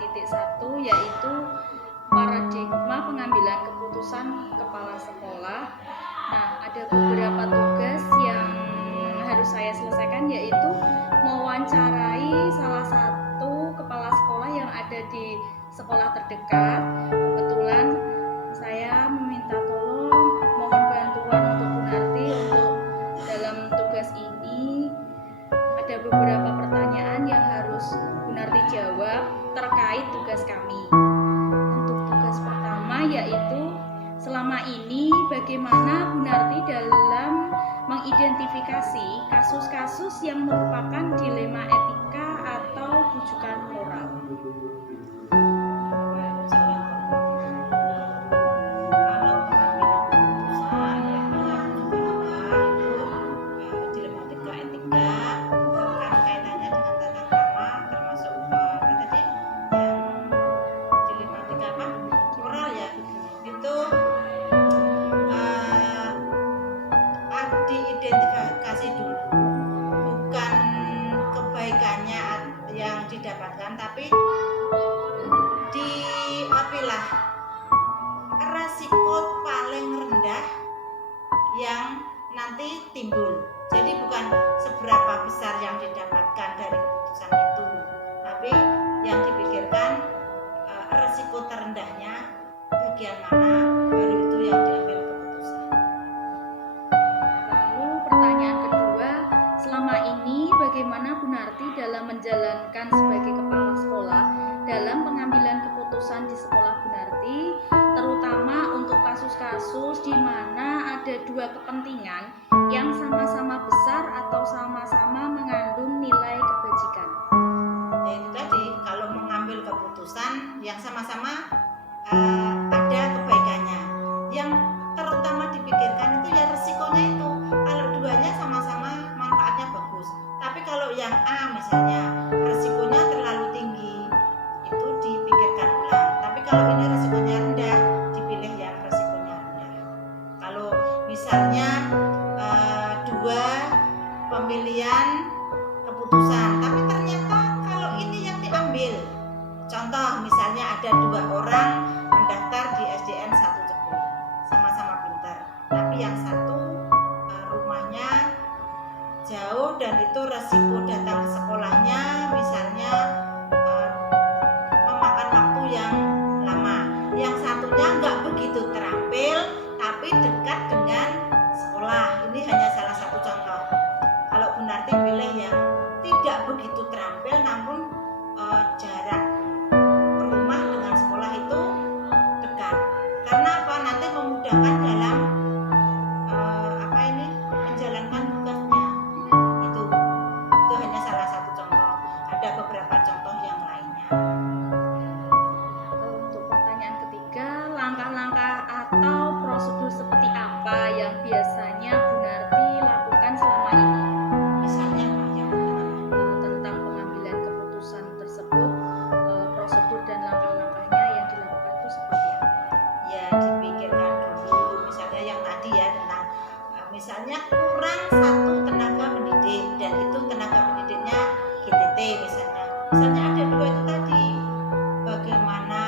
3.1 yaitu paradigma pengambilan keputusan kepala sekolah. Nah, ada beberapa tugas yang harus saya selesaikan, yaitu mewawancarai salah satu kepala sekolah yang ada di sekolah terdekat. Kebetulan saya meminta tolong, mohon bantuan untuk Bu Narti untuk dalam tugas ini. Ada beberapa pertanyaan yang harus Bu Narti jawab terkait tugas kami. Untuk tugas pertama yaitu selama ini bagaimana Bu Narti dalam mengidentifikasi kasus-kasus yang merupakan dilema etika atau rujukan moral. Diidentifikasi dulu, bukan kebaikannya yang didapatkan, tapi diapilah resiko paling rendah yang nanti timbul. Jadi bukan seberapa besar yang didapatkan dari keputusan itu, tapi yang dipikirkan resiko terendahnya bagian mana, baru itu yang diambil keputusan. Lalu pertanyaan kedua, selama ini bagaimana Bu Narti dalam menjalankan sebagai kepala sekolah dalam pengambilan keputusan di sekolah Bu Narti, terutama untuk kasus-kasus di mana ada dua kepentingan yang sama-sama besar atau sama-sama mengandung nilai kebajikan. Ya itu tadi, kalau mengambil keputusan yang sama-sama ada kebaikannya, yang terutama dipikirkan itu ya resikonya itu. Kalau duanya sama-sama manfaatnya bagus, tapi kalau yang A misalnya resikonya terlalu tinggi, itu dipikirkan ulang. Tapi kalau ini resikonya rendah, dipilih yang resikonya rendah. Kalau misalnya dua pemilihan keputusan, tapi ternyata kalau ini yang diambil, contoh misalnya ada dua orang mendaftar di SDN 1 Cepu, sama-sama pintar, tapi yang satu rumahnya jauh dan itu resiko datang ke sekolahnya misalnya memakan waktu yang lama. Yang satunya nggak begitu terampil tapi dekat dengan sekolah. Ini hanya salah satu contoh. Kalau Bu Narti pilih yang tidak begitu terampil namun jarak rumah dengan sekolah itu dekat. Karena apa? Nanti memudahkan dalam menjalankan tugasnya. Itu hanya salah satu contoh. Ada beberapa contoh yang lainnya. Untuk pertanyaan ketiga, langkah-langkah atau prosedur seperti apa yang biasanya Bu Narti lakukan selama ini? Misalnya apa yang tentang pengambilan keputusan tersebut, prosedur dan langkah-langkahnya yang dilakukan itu seperti apa? Ya dipikirkan dulu, misalnya yang tadi ya tentang misalnya kurang satu tenaga pendidik dan itu tenaga pendidiknya GTT misalnya ada dua itu tadi, bagaimana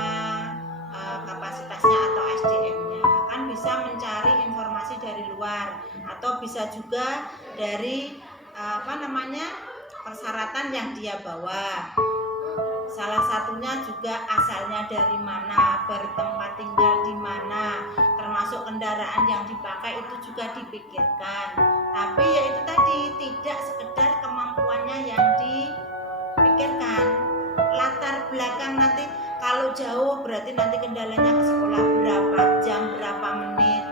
kapasitasnya atau SDM-nya, kan bisa mencari informasi dari luar atau bisa juga dari persyaratan yang dia bawa. Salah satunya juga asalnya dari mana, bertempat tinggal di mana, termasuk kendaraan yang dipakai itu juga dipikirkan. Tapi ya itu tadi, tidak sekedar kemampuannya yang dipikirkan. Latar belakang nanti kalau jauh berarti nanti kendalanya ke sekolah berapa jam, berapa menit.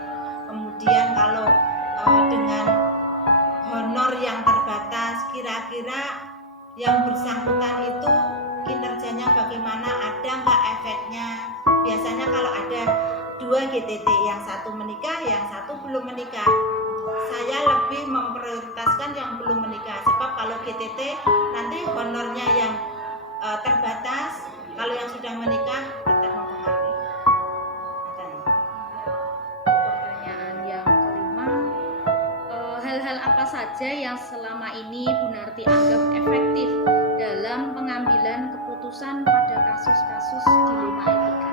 Kemudian kalau dengan honor yang terbatas, kira-kira yang bersangkutan itu kinerjanya bagaimana, ada nggak efeknya. Biasanya kalau ada dua GTT, yang satu menikah, yang satu belum menikah, saya lebih memprioritaskan yang belum menikah. Sebab kalau GTT nanti honornya yang terbatas, kalau yang sudah menikah tetap mempengaruhi. Pertanyaan yang kelima, hal-hal apa saja yang selama ini Bu Narti anggap efektif dalam dalam pengambilan keputusan pada kasus-kasus dilema etika?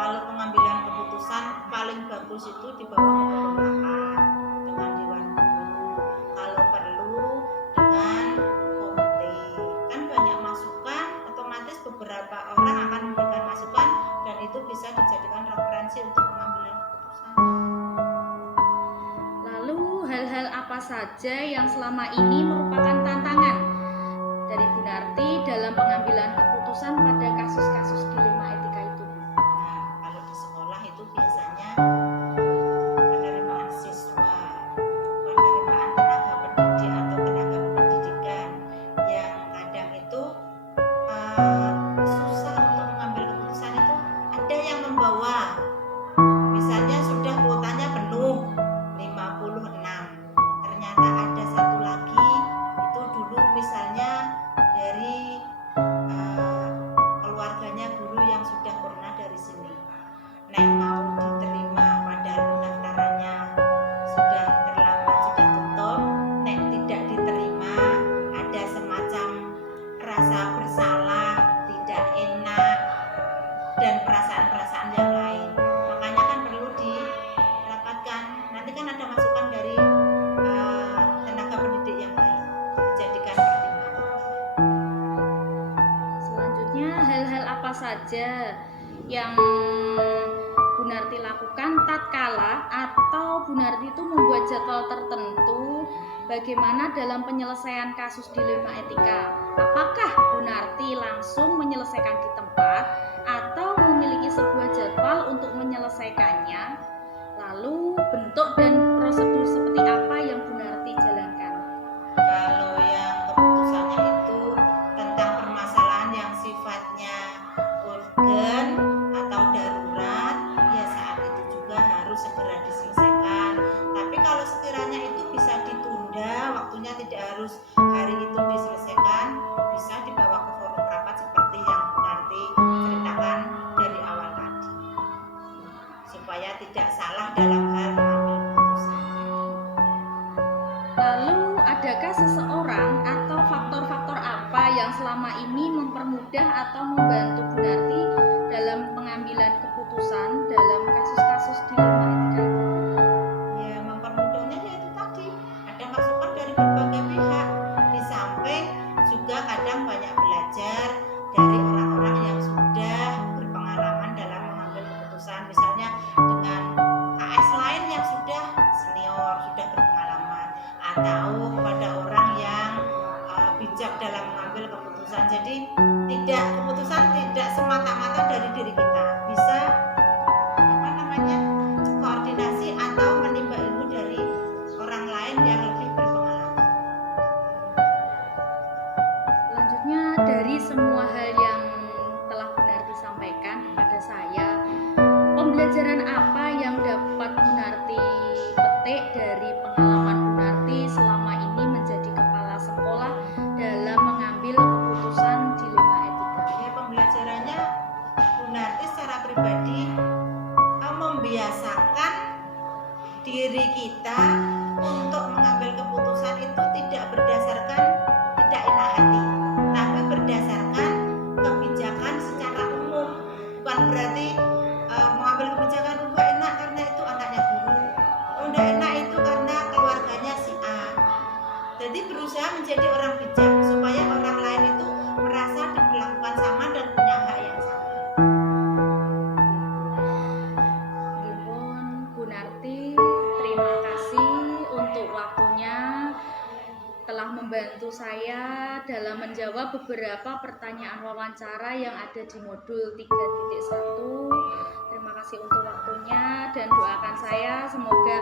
Kalau pengambilan keputusan paling bagus itu di bawah keketuaan dengan dewan guru. Kalau perlu dengan komite. Kan banyak masukan, otomatis beberapa orang akan memberikan masukan dan itu bisa dijadikan referensi untuk pengambilan keputusan. Lalu hal-hal apa saja yang selama ini merupakan tantangan dari Bu Narti dalam pengambilan keputusan pada kasus-kasus dilema etika itu? Nah, kalau di sekolah itu biasanya penerimaan siswa, penerimaan tenaga pendidik atau tenaga pendidikan yang kadang itu susah untuk mengambil keputusan itu. Ada yang membawa, misalnya sudah kuotanya penuh 56, ternyata ada satu lagi itu dulu misalnya dari keluarganya guru yang sudah pernah dari sini. Nek mau diterima padahal pendaftarannya sudah terlambat, sudah tutup. Nek tidak diterima, ada semacam rasa bersalah, tidak enak, dan perasaan-perasaan yang lain. Makanya kan perlu dirapatkan. Nanti kan ada masukan dari tenaga pendidik yang lain, dijadikan pertimbangan. Selanjutnya, hal-hal apa saja yang Bu Narti lakukan tatkala atau Bu Narti itu membuat jadwal tertentu bagaimana dalam penyelesaian kasus dilema etika? Apakah Bu Narti langsung menyelesaikan di tempat atau memiliki sebuah jadwal untuk menyelesaikannya? Lalu bentuk dan prosedur seperti apa yang Bu Narti jalankan? Kalau yang keputusannya itu tentang permasalahan yang sifatnya urgen atau darurat, ya saat itu juga harus segera diselesaikan. Tapi kalau sekiranya itu bisa ditunda, waktunya tidak harus hari itu diselesaikan, bisa dibawa ke forum rapat seperti yang Bu Narti ceritakan dari awal tadi, supaya tidak salah dalam hal mengambil keputusan. Lalu adakah seseorang atau faktor-faktor apa yang selama ini mempermudah atau membantu Bu Narti dalam pengambilan keputusan dalam kasus-kasus dilema etika itu? Ya, mempermudahnya yaitu tadi ada masukan dari berbagai pihak, di samping juga kadang banyak belajar dari orang-orang yang sudah berpengalaman dalam mengambil keputusan, misalnya dengan AS lain yang sudah senior, sudah berpengalaman, atau kepada orang yang bijak dalam mengambil keputusan. Jadi keputusan tidak semata-mata dari diri kita, bisa koordinasi atau menimba ilmu dari orang lain yang lebih berpengalaman. Selanjutnya, dari semua hal yang telah Bu Narti sampaikan kepada saya, pembelajaran apa yang dapat Bu Narti petik dari pengalaman Bu Narti selama ini menjadi kepala sekolah dalam mengambil keputusan dilema etika? Ya, pembelajarannya Bu Narti secara pribadi membiasakan diri kita untuk mengambil keputusan itu tidak berdasarkan tidak enak hati, tapi berdasarkan kebijakan secara umum. Bukan berarti mengambil kebijakan enggak enak karena itu anaknya guru, enggak enak itu karena keluarganya si A. Jadi berusaha menjadi orang bijak supaya orang lain itu merasa diperlakukan sama dan punya hak yang sama. Bu Narti, terima kasih untuk waktunya telah membantu saya dalam menjawab beberapa pertanyaan wawancara yang ada di modul 3.1. Terima kasih untuk waktunya dan doakan saya semoga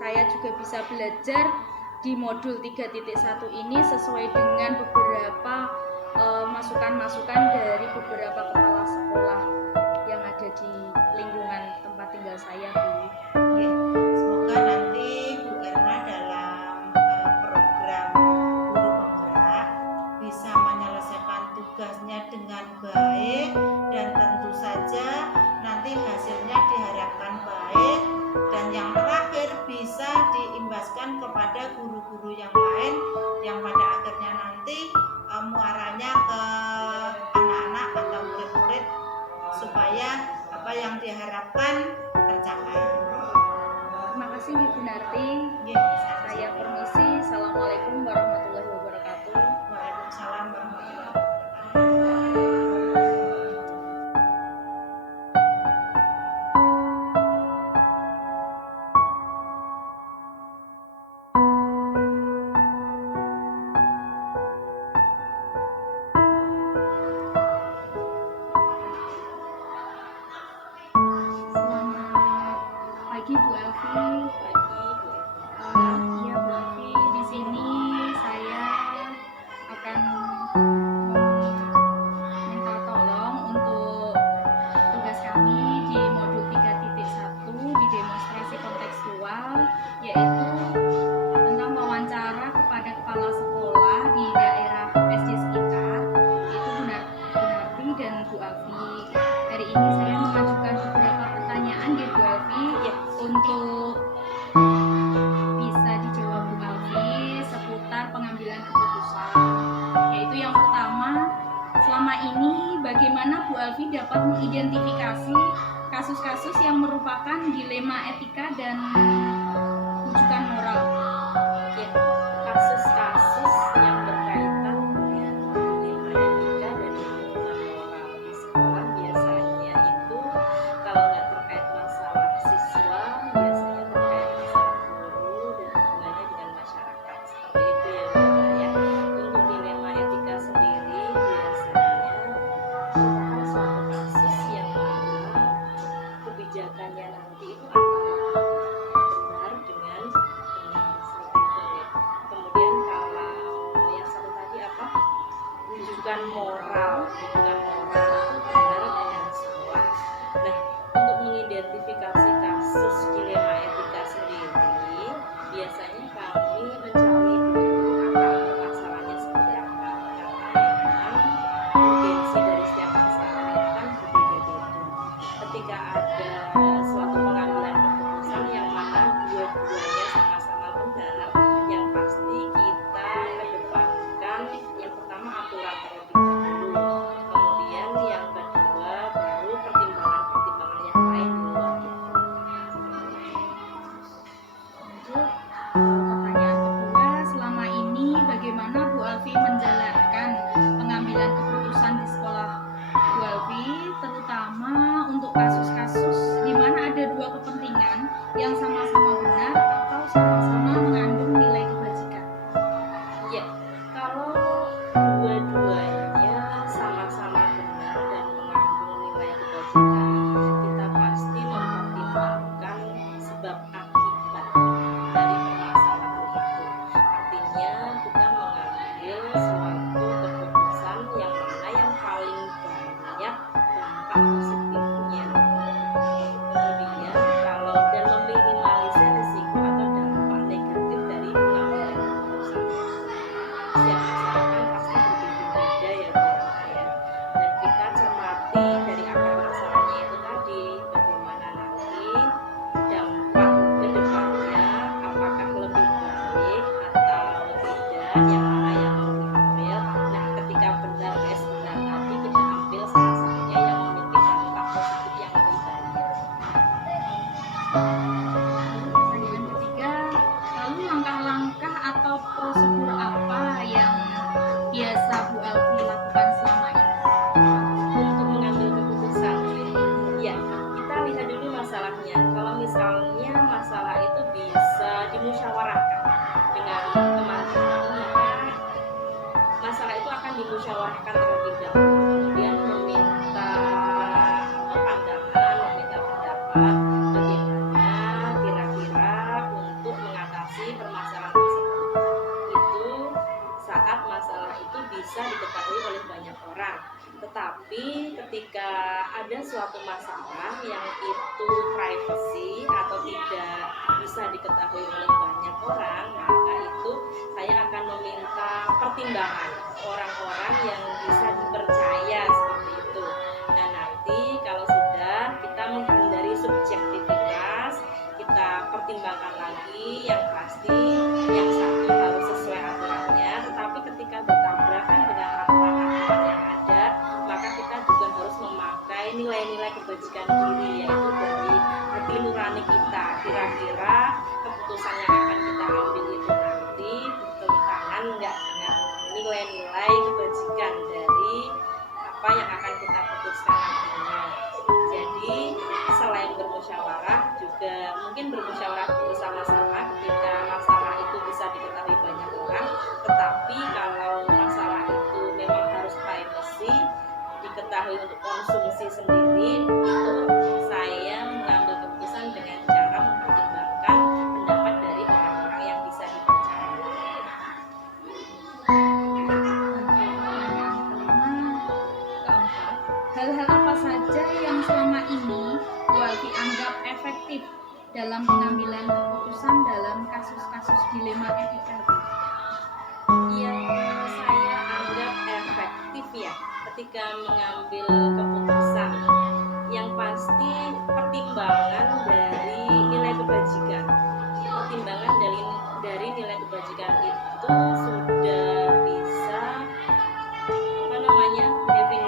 saya juga bisa belajar di modul 3.1 ini sesuai dengan beberapa masukan-masukan dari beberapa kepala sekolah yang ada di lingkungan tempat tinggal saya, Bu. Oke, semoga nanti Bu Erna dalam program guru penggerak bisa menyelesaikan tugasnya dengan baik dan tentu saja nanti hasilnya diharapkan baik, dan yang terakhir bisa diimbaskan kepada guru-guru yang lain yang pada akhirnya nanti muaranya selama ini bagaimana Bu Alfi dapat mengidentifikasi kasus-kasus yang merupakan dilema etika dan rujukan moral? Ya, kasus-kasus yang berkaitan dengan dilema etika dan rujukan moral di sekolah biasanya itu kalau nggak terkait masalah siswa, biasanya terkait masalah guru dan hubungannya dengan masyarakat. Seperti itu ya Mbak ya. Untuk dilema etika sendiri biasanya merupakan suatu kasus yang mana kebijakannya nanti itu antara benar dengan benar seperti itu ya. Kemudian kalau yang satu tadi apa? Rujukan moral itu benar dengan salah. Nah, untuk mengidentifikasi kasus dilema etika sendiri, biasanya kami mencari dulu akar masalahnya seperti apa. Karena memang urgensi dari setiap masalah itu kan berbeda-beda. Ketika ada suatu pengambilan keputusan yang mana dua-duanya sama-sama benar, yang pasti kita kedepankan yang pertama aturan terlebih dahulu, kemudian yang kedua baru pertimbangan-pertimbangan yang lain di luar itu. Lanjut, pertanyaan kedua, selama ini bagaimana Bu Alfi menjalankan pengambilan keputusan di sekolah Bu Alfi, terutama untuk kasus-kasus di mana ada dua kepentingan yang sama-sama benar atau sama-sama mengandung nilai kebajikan? Ya, kalau dua-duanya sama-sama benar dan mengandung nilai kebajikan, kita pasti mempertimbangkan sebab akibat dari permasalahan itu. Artinya kita mengambil suatu keputusan yang mana yang paling banyak dampak positifnya. Kemudian kalau dan meminimalisir risiko atau dampak negatif dari pengambilan keputusan. Setiap masalah kan pasti berbeda-beda ya Bu ya. Dan kita cermati dari akar masalahnya itu tadi, bagaimana nanti dampak ke depannya, apakah lebih baik atau tidak, yang mana yang mau diambil. Nah, ketika benar tadi kita ambil salah satunya yang memiliki dampak positif yang lebih banyak. Pertanyaan ketiga, lalu langkah-langkah atau prosedur apa yang biasa Bu Alfi lakukan selama ini? Untuk mengambil keputusan, ya kita lihat dulu masalahnya. Kalau misalnya masalah itu bisa dimusyawarahkan dengan teman-teman, maka masalah itu akan dimusyawarahkan terlebih dahulu, kemudian meminta pandangan, meminta pendapat bagaimana kira-kira untuk mengatasi permasalahan tersebut. Itu saat masalah itu bisa diketahui oleh banyak orang. Tetapi ketika ada suatu masalah yang itu privacy atau tidak bisa diketahui oleh banyak orang, maka itu saya akan meminta pertimbangan orang-orang yang bisa dipercaya seperti itu. Nah, nanti kalau sudah kita menghindari subjektivitas, kita pertimbangkan lagi yang pasti yang satu harus sesuai aturannya, tetapi ketika bertabrakan dengan aturan-aturan yang ada, maka kita juga harus memakai nilai-nilai kebajikan diri, yaitu dari hati nurani kita. Kira-kira keputusan yang akan kita ambil itu nanti bertentangan enggak dengan nilai-nilai kebajikan dari apa yang akan kita putuskan nantinya. Jadi selain bermusyawarah, juga mungkin bermusyawarah bersama-sama ketika masalah itu bisa diketahui banyak orang. Tetapi kalau masalah itu memang harus privacy, diketahui untuk konsumsi sendiri, itu saya mengambil keputusan dengan cara mempertimbangkan pendapat dari orang-orang yang bisa dipercaya. Pertanyaan kelima, keempat, hal-hal apa saja yang selama ini Bu Alfi anggap efektif dalam pengambilan keputusan dalam kasus-kasus dilema etika? Yang saya anggap efektif ya ketika mengambil keputusan, yang pasti pertimbangan dari nilai kebajikan. Pertimbangan dari nilai kebajikan itu sudah bisa definisi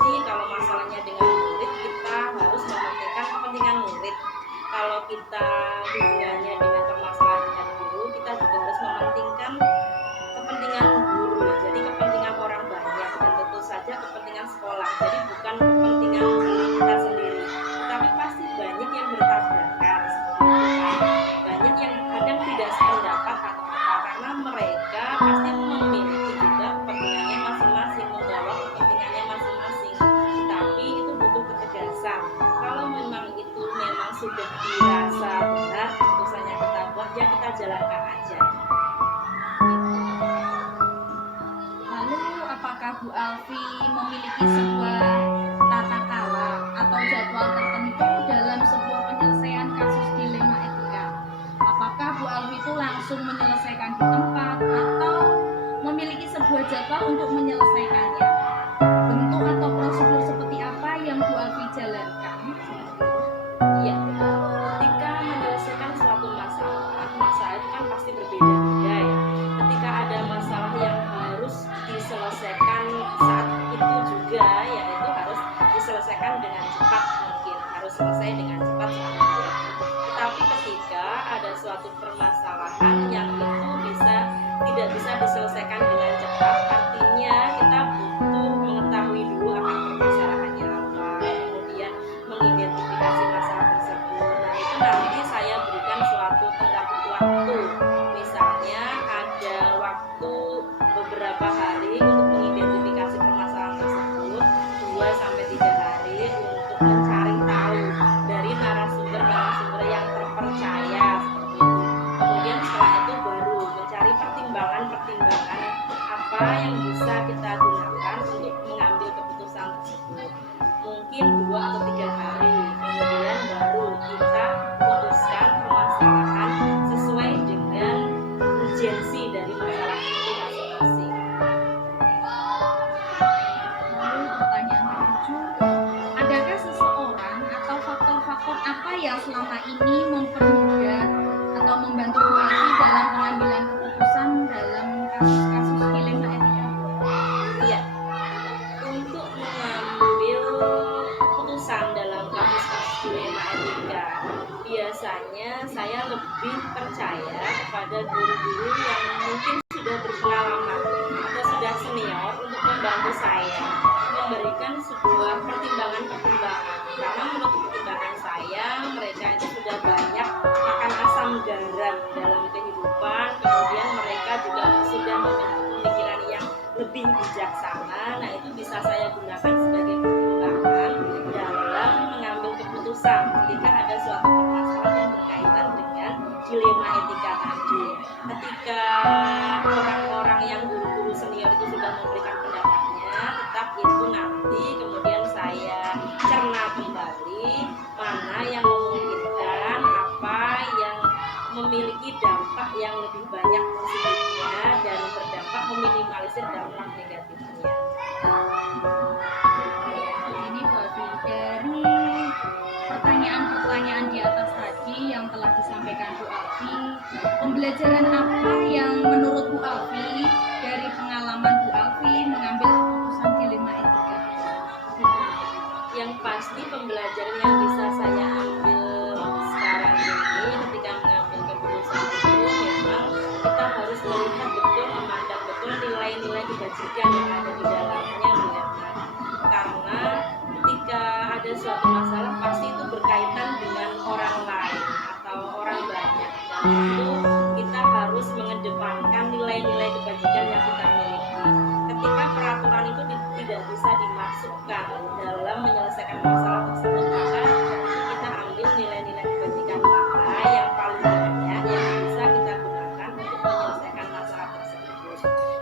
pasti kalau masalahnya dengan murid, kita harus mementingkan kepentingan murid. Kalau kita hubungannya dengan permasalahan dengan guru, kita juga harus mementingkan kepentingan guru. Jadi kepentingan orang banyak dan tentu saja kepentingan sekolah. Jadi bukan kepentingan guru kita sendiri, tapi pasti banyak yang bertabrakan seperti itu kan. Banyak yang kadang tidak sependapat atau apa, karena mereka pasti memiliki juga kepentingannya masing-masing, membawa kepentingannya masing-masing. Tetapi itu butuh ketegasan. Kalau memang itu memang sudah dirasa benar keputusan yang kita buat, ya kita jalankan aja. Lalu apakah Bu Alfi memiliki sebuah tata cara atau jadwal tertentu dalam sebuah penyelesaian kasus dilema etika? Apakah Bu Alfi itu langsung menyelesaikan di tempat atau memiliki sebuah jadwal untuk menyelesaikannya? Bentuk atau prosedur seperti apa yang Bu Alfi jalankan? Iya, ketika menyelesaikan suatu masalah, masalah itu kan pasti berbeda-beda ya. Ketika ada masalah yang harus diselesaikan saat itu juga, ya itu harus diselesaikan dengan cepat, mungkin harus selesai dengan cepat saat itu. Tetapi ketika ada suatu permasalahan yang itu tidak bisa diselesaikan dengan cepat, artinya kita butuh mengetahui dulu akan permasalahannya apa, kemudian mengidentifikasi masalah tersebut. Nah itu nanti saya berikan suatu tenggat waktu. Misalnya ada waktu beberapa hari untuk mengidentifikasi permasalahan tersebut, 2-3 hari untuk mencari tahu dari narasumber yang terpercaya seperti itu. Kemudian setelah itu baru mencari pertimbangan apa yang bisa kita gunakan untuk mengambil keputusan tersebut. Mungkin 2-3 hari, kemudian baru kita putuskan permasalahan sesuai dengan urgensi dari masalah itu masing-masing. Lalu pertanyaan ketujuh, adakah seseorang atau faktor-faktor apa yang selama ini mempermudah atau membantu Bu Alfi dalam pengambilan keputusan dalam kasus-kasus dilema etika? Iya, untuk mengambil keputusan dalam kasus-kasus dilema etika, biasanya saya lebih percaya kepada guru-guru yang mungkin sudah berpengalaman atau sudah senior untuk membantu saya memberikan sebuah pertimbangan-pertimbangan. Karena menurut pertimbangan saya, mereka itu sudah banyak makan asam garam dalam kehidupan, kemudian mereka juga sudah memiliki pemikiran yang lebih bijaksana. Nah itu bisa saya gunakan sebagai pertimbangan dalam mengambil keputusan ketika ada suatu permasalahan yang berkaitan dengan dilema etika tadi. Ketika orang-orang yang guru-guru senior itu sudah memberikan pendapatnya, tetap itu nanti kemudian saya cerna kembali mana yang memungkinkan, apa yang memiliki dampak yang lebih banyak positifnya dan berdampak meminimalisir dampak negatifnya. Ini Bu Alfi, dari pertanyaan-pertanyaan di atas tadi yang telah disampaikan Bu Alfi, pembelajaran apa yang menurut Bu Alfi dari pengalaman Bu Alfi mengambil keputusan dilema etika? Yang pasti pembelajaran yang bisa saya ambil sekarang ini ketika mengambil keputusan itu, memang kita harus melihat betul, memandang betul nilai-nilai kebajikan yang ada di dalamnya, karena ketika ada suatu masalah pasti itu berkaitan dengan orang lain atau orang banyak, dan itu kita harus mengedepankan nilai-nilai kebajikan yang kita miliki. Ketika peraturan itu tidak bisa dimasukkan dalam menyelesaikan masalah tersebut, maka kita ambil nilai-nilai kebajikan mana yang paling banyak yang bisa kita gunakan untuk menyelesaikan masalah tersebut.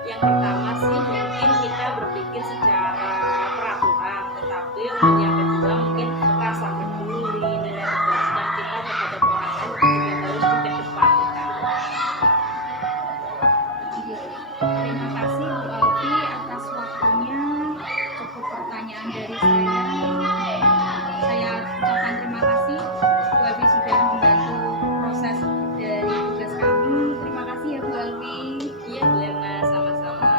Yang pertama sih mungkin kita berpikir secara peraturan, tetapi untuk yang kedua mungkin rasa peduli, nilai kebajikan kita terhadap orang lain juga harus dikedepankan. Terima kasih Bu Alfi atas waktunya. Cukup pertanyaan dari saya. Saya ucapkan terima kasih. Bu Alfi sudah membantu proses dari tugas kami. Terima kasih ya Bu Alfi. Iya Bu Erna, sama-sama.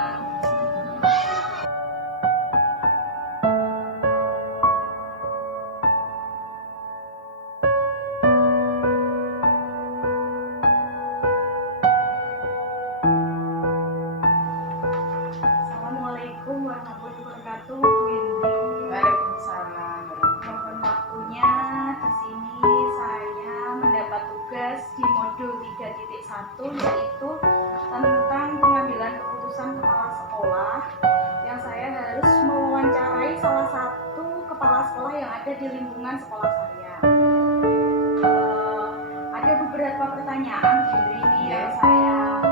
kepala sekolah yang ada di lingkungan sekolah saya. Ada beberapa pertanyaan dari ini yang saya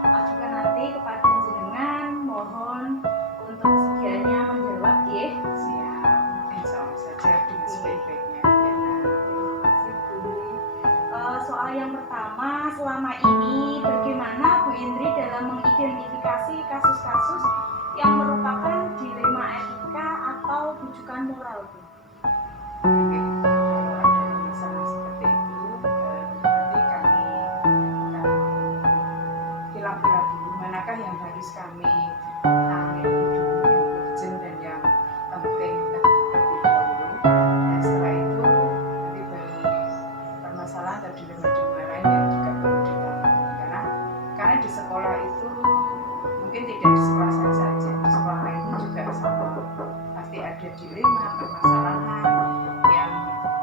ajukan nanti kepada jenengan, mohon untuk sedianya menjawab ya. Siap, insya Allah saja dengan sebaik-baiknya. Terima kasih Bu Indri. Soal yang pertama, selama ini bagaimana Bu Indri dalam mengidentifikasi kasus-kasus yang merupakan dilema etika atau bujukan moral, Bu? Oke, kalau ada masalah seperti itu, nanti kami akan pilah-pilah dulu manakah yang harus kami tangani dulu, yang urgent dan yang penting terlebih dahulu. Dan setelah itu nanti baru permasalahan atau dilema-dilema lain yang juga perlu ditangani. Karena di sekolah itu mungkin tidak di sekolah saya saja, di sekolah lain pun juga sama. Pasti ada dilema, permasalahan yang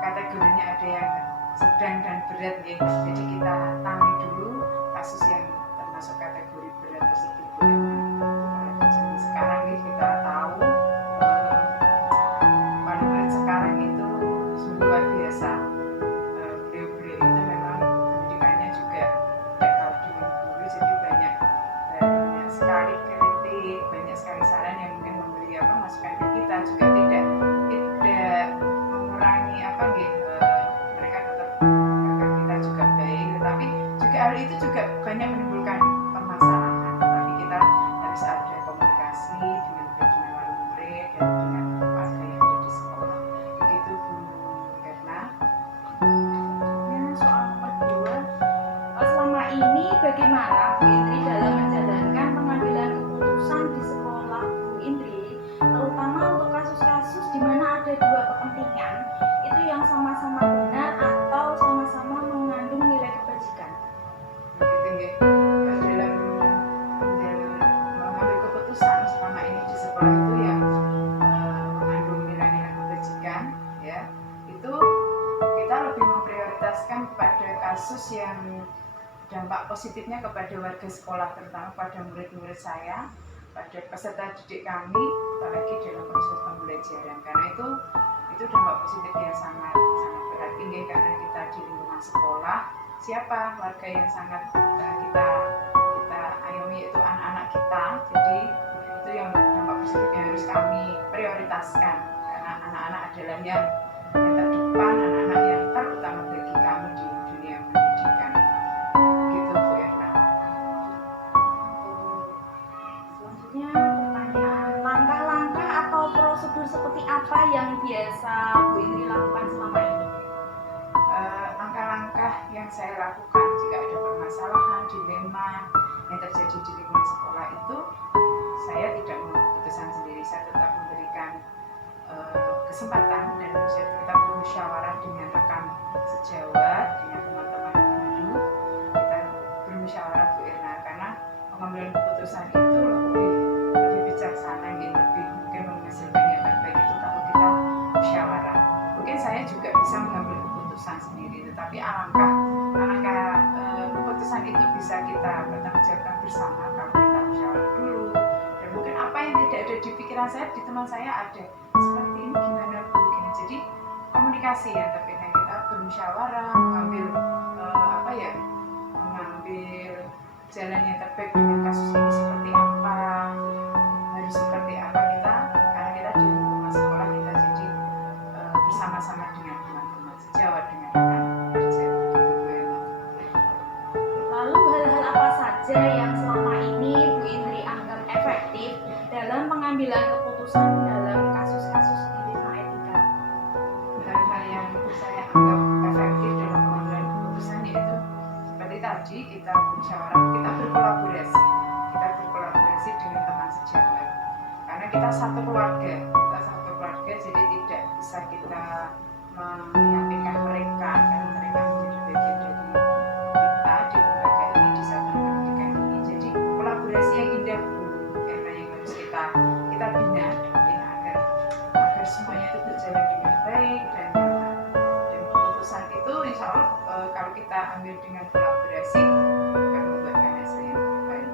kategorinya ada yang sedang dan berat ya. Jadi kita tangani dulu kasus yang termasuk kategori berat tersebut. Kalau zaman sekarang nih kita tahu wali-wali sekarang itu sungguh luar biasa. Beliau-beliau itu memang pendidikannya juga tidak kalah dengan guru, jadi banyak sekali kritik, banyak sekali saran yang mungkin memberi masukan ke kita, juga tidak mengurangi mereka tetap agar kita juga baik, tetapi juga hal itu juga banyak menimbulkan permasalahan. Tapi kita harus ada komunikasi dengan wali murid dan dengan warga yang ada di sekolah. Begitu Bu Erna. Kemudian soal kedua, selama ini bagaimana Bu Indri dalam menjalankan pengambilan keputusan di sekolah Bu Indri, terutama untuk kasus-kasus di mana ada dua kepentingan itu yang sama-sama benar atau sama-sama mengandung nilai kebajikan? Begitu nggih. Dalam mengambil keputusan selama ini di sekolah itu yang mengandung nilai-nilai kebajikan ya, itu kita lebih memprioritaskan kepada kasus yang dampak positifnya kepada warga sekolah, terutama pada murid-murid saya, pada peserta didik kami, apalagi dalam proses pembelajaran. Karena itu dampak positif yang sangat berarti karena kita di lingkungan sekolah. Siapa warga yang sangat kita ayomi, yaitu anak-anak kita. Jadi itu yang dampak positif yang harus kami prioritaskan, karena anak-anak adalah yang terdepan, anak-anak yang terutama bagi kami di dunia pendidikan. Gitu Bu Erna. Selanjutnya pertanyaan, langkah-langkah atau prosedur seperti apa yang biasa Bu Indri lakukan selama ini? Langkah-langkah yang saya lakukan jika ada permasalahan, dilema yang terjadi di lingkungan sekolah itu, saya tidak mengambil keputusan sendiri. Saya tetap memberikan kesempatan dan kita bermusyawarah dengan rekan sejawat, dengan teman-teman guru. Kita bermusyawarah Bu Erna, karena pengambilan keputusan itu lebih bijaksana, lebih mungkin menghasilkan yang terbaik itu kalau kita musyawarah. Mungkin saya juga bisa mengambil keputusan sendiri, tetapi alangkah keputusan itu bisa kita bertanggungjawabkan bersama kalau kita musyawarah dulu. Dan mungkin apa yang tidak ada di pikiran saya, di teman saya ada seperti ini, gimana Bu, gini. Jadi komunikasi yang terpenting, kita bermusyawarah, mengambil mengambil jalan yang terbaik dengan kasus ini seperti apa, harus seperti apa kita, karena kita di lingkungan sekolah, kita jadi bersama-sama dengan teman-teman sejawat, dengan rekan kerja. Lalu hal-hal apa saja yang selama ini Bu Indri anggap efektif dalam pengambilan keputusan dalam kasus-kasus dilema etika? Hal-hal yang saya anggap efektif dalam pengambilan keputusan yaitu seperti tadi, kita bermusyawarah, kita berkolaborasi dengan teman sejawat, karena kita satu keluarga, jadi tidak bisa kita menyampaikan mereka, karena mereka menjadi bagian dari kita di lembaga ini, di satuan pendidikan ini. Jadi kolaborasi yang indah Bu, karena yang harus kita bina ya, agar semuanya itu berjalan dengan baik dan nyaman. Dan keputusan itu insya Allah kalau kita ambil dengan kolaborasi akan membuahkan hasil yang terbaik.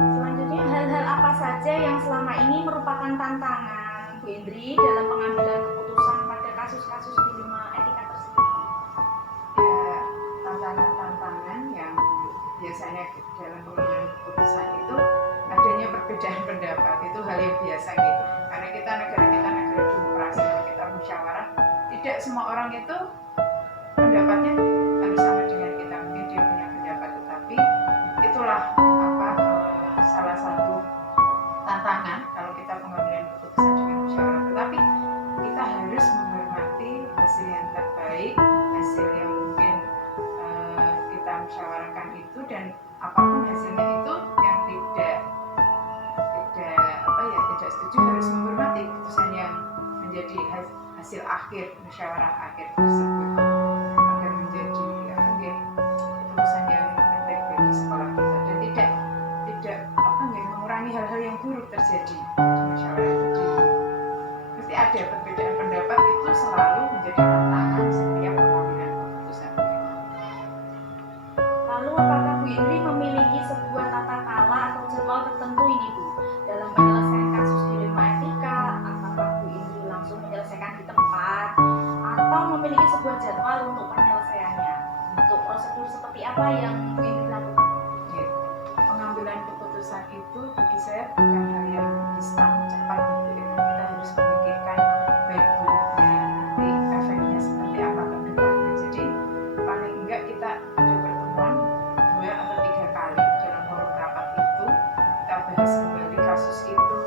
Selanjutnya, hal-hal apa saja yang selama ini merupakan tantangan Bu Indri dalam pengambilan keputusan pada kasus-kasus dilema etika tersebut? Ya, tantangan-tantangan yang biasanya dalam pengambilan keputusan itu adanya perbedaan pendapat, itu hal yang biasa gitu. Karena negara kita negara demokrasi, kita musyawarah, tidak semua orang itu pendapatnya harus sama dengan kita. Mungkin dia punya pendapat, tetapi itulah salah satu tantangan kalau kita pengambilan keputusan dengan musyawarah. Tetapi kita harus menghormati hasil yang terbaik, hasil yang mungkin kita musyawarahkan itu, dan apapun hasilnya itu yang tidak setuju harus menghormati keputusan yang menjadi hasil akhir musyawarah akhir tersebut, agar menjadi keputusan yang terbaik bagi sekolah kita, dan tidak mengurangi hal-hal yang buruk terjadi di musyawarah itu. Mesti ada perbedaan pendapat, itu selalu menjadi tantangan setiap pengambilan keputusan. Lalu apakah Bu Indri memiliki sebuah tata cara atau jadwal tertentu ini Bu dalam menyelesaikan kasus dilema etika? Apakah Bu Indri langsung menyelesaikan di tempat atau memiliki sebuah jadwal untuk penyelesaiannya? Untuk prosedur seperti apa yang Bu Indri lakukan? Ya, pengambilan keputusan itu bagi saya bukan hal yang instan cepat gitu. Kita harus memikirkan baik buruknya, nanti efeknya seperti apa ke depannya. Jadi paling enggak kita ada pertemuan 2 atau 3 kali dalam forum rapat itu, kita bahas kembali kasus itu,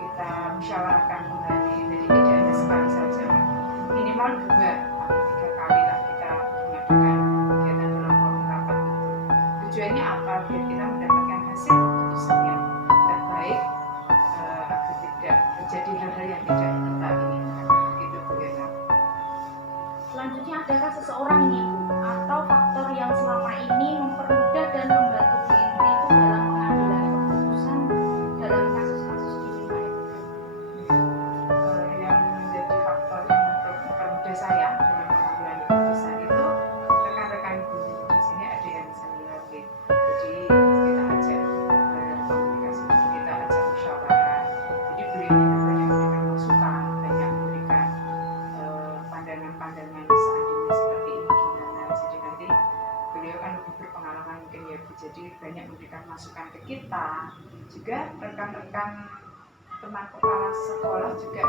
kita musyawarahkan kembali. Jadi tidak hanya sekali saja, minimal 2 atau 3 kali lah kita mengadakan kegiatan dalam forum rapat itu. Tujuannya apa? Biar kita mendapatkan hasil keputusan yang terbaik, agar tidak terjadi hal-hal yang tidak kita inginkan. Begitu Bu Yana. Selanjutnya, adakah seseorang ini Bu atau faktor yang selama ini mempermudah dan membantu Bu Indri itu dalam pengambilan keputusan dalam kasus-kasus dilema etika? Yang menjadi faktor yang mempermudah saya dalam pengambilan keputusan itu rekan-rekan guru. Di sini ada yang senior, jadi kita ajak berkomunikasi, kita ajak musyawarah. Jadi beliau itu banyak memberikan masukan, banyak memberikan pandangan-pandangan seandainya seperti ini gimana. Jadi nanti beliau kan lebih berpengalaman mungkin ya Bu, jadi banyak memberikan masukan ke kita. Juga rekan-rekan teman kepala sekolah juga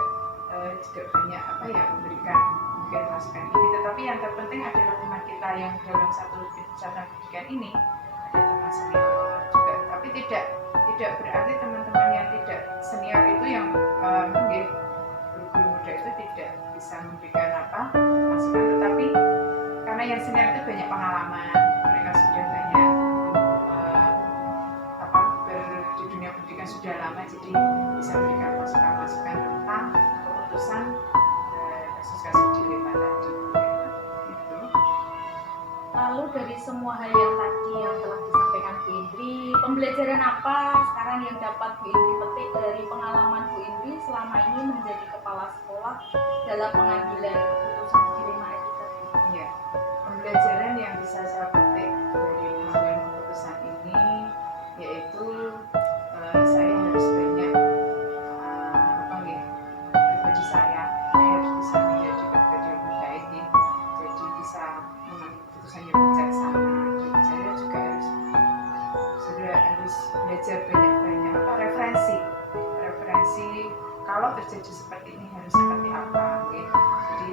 banyak memberikan masukan ini. Tetapi yang terpenting adalah teman kita yang dalam satu pendidikan ini ada teman senior juga. Tapi tidak berarti teman-teman yang tidak senior itu yang mungkin guru-guru muda itu tidak bisa memberikan masukan. Tetapi karena yang senior itu banyak pengalaman, mereka sudah banyak di dunia pendidikan sudah lama, jadi bisa memberikan masukan-masukan tentang keputusan kasus-kasus dilema tadi. Itu. Lalu dari semua hal yang tadi yang telah disampaikan Bu Indri, pembelajaran apa sekarang yang dapat Bu Indri petik dari pengalaman Bu Indri selama ini menjadi kepala sekolah dalam pengambilan keputusan dilema etika? Iya, pembelajaran yang bisa saya petik dari pengambilan keputusan ini yaitu saya harus banyak pribadi saya harus bisa menjadi pribadi yang baik, jadi bisa mengambil keputusan yang bijaksana. Dan saya juga harus belajar banyak referensi kalau terjadi seperti ini harus seperti apa. Jadi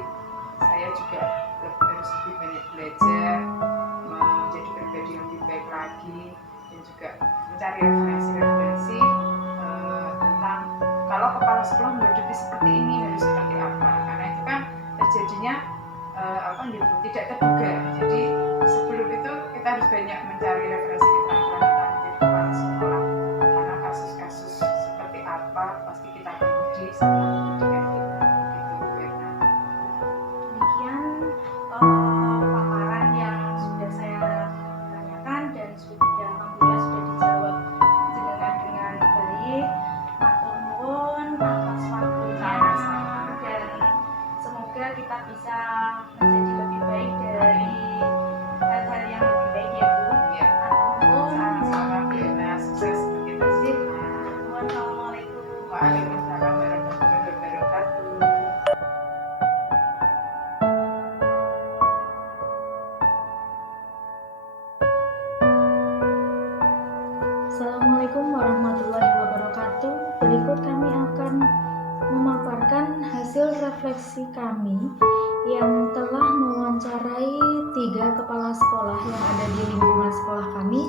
saya juga harus lebih banyak belajar menjadi pribadi yang lebih baik lagi, dan juga mencari referensi tentang kalau kepala sekolah menghadapi seperti ini harus seperti apa, karena itu kan terjadinya tidak terduga. Jadi sebelum itu kita harus banyak mencari referensi keterampilan kita menjadi kepala sekolah, karena kasus-kasus seperti apa pasti kita uji sama pendidikan kita. Gitu Berna. Demikian paparan yang sudah saya tanyakan dan alhamdulillah sudah dijawab dengan baik. Matur nuwun atas waktunya, dan semoga kita bisa menjadi lebih baik dari hal-hal yang lebih baik ya Bu. Ya, Matur nuwun. sama-sama Berna, sukses untuk kita semua. Assalamualaikum. Waalaikumsalam warahmatullahi wabarakatuh. hasil refleksi kami yang telah mewawancarai 3 kepala sekolah yang ada di lingkungan sekolah kami,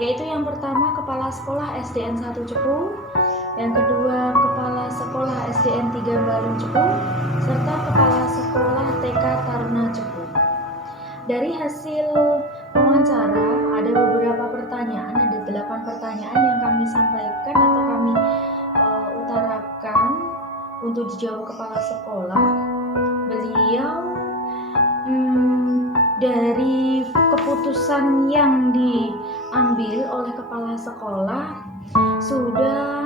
yaitu yang pertama Kepala Sekolah SDN 1 Cepu, yang kedua Kepala Sekolah SDN 3 Baru Cepu, serta Kepala Sekolah TK Taruna Cepu. Dari hasil wawancara ada beberapa pertanyaan, ada 8 pertanyaan yang kami sampaikan atau kami utarakan untuk dijawab kepala sekolah. Beliau dari keputusan yang diambil oleh kepala sekolah sudah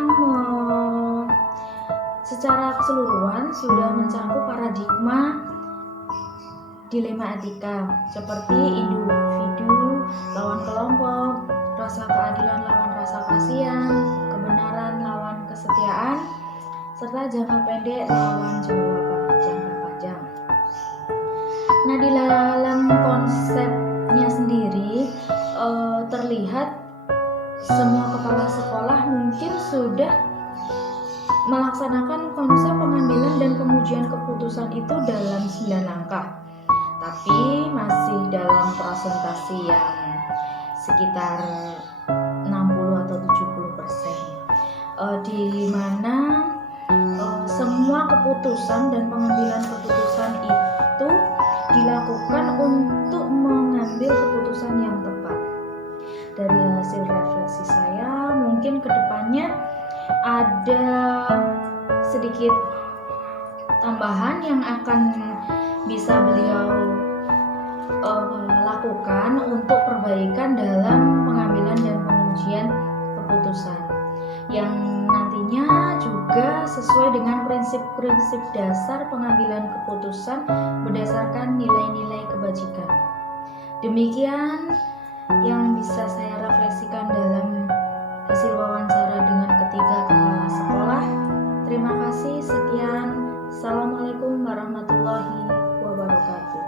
secara keseluruhan sudah mencakup paradigma dilema etika seperti individu lawan kelompok, rasa keadilan lawan rasa kasihan, kebenaran lawan kesetiaan, serta jangka pendek lawan jangka panjang. Nah, di dalam konsepnya sendiri terlihat semua kepala sekolah mungkin sudah melaksanakan konsep pengambilan dan pengujian keputusan itu dalam 9 langkah, tapi masih dalam presentasi yang sekitar 60 atau 70%, di mana semua keputusan dan pengambilan keputusan itu dilakukan untuk mengambil keputusan yang tepat. Dari hasil refleksi saya, mungkin kedepannya ada sedikit tambahan yang akan bisa beliau lakukan untuk perbaikan dalam pengambilan dan pengujian keputusan, yang nantinya juga sesuai dengan prinsip-prinsip dasar pengambilan keputusan berdasarkan nilai-nilai kebajikan. Demikian yang bisa saya refleksikan dalam hasil wawancara dengan ketiga kepala sekolah. Terima kasih, sekian. Assalamualaikum warahmatullahi wabarakatuh.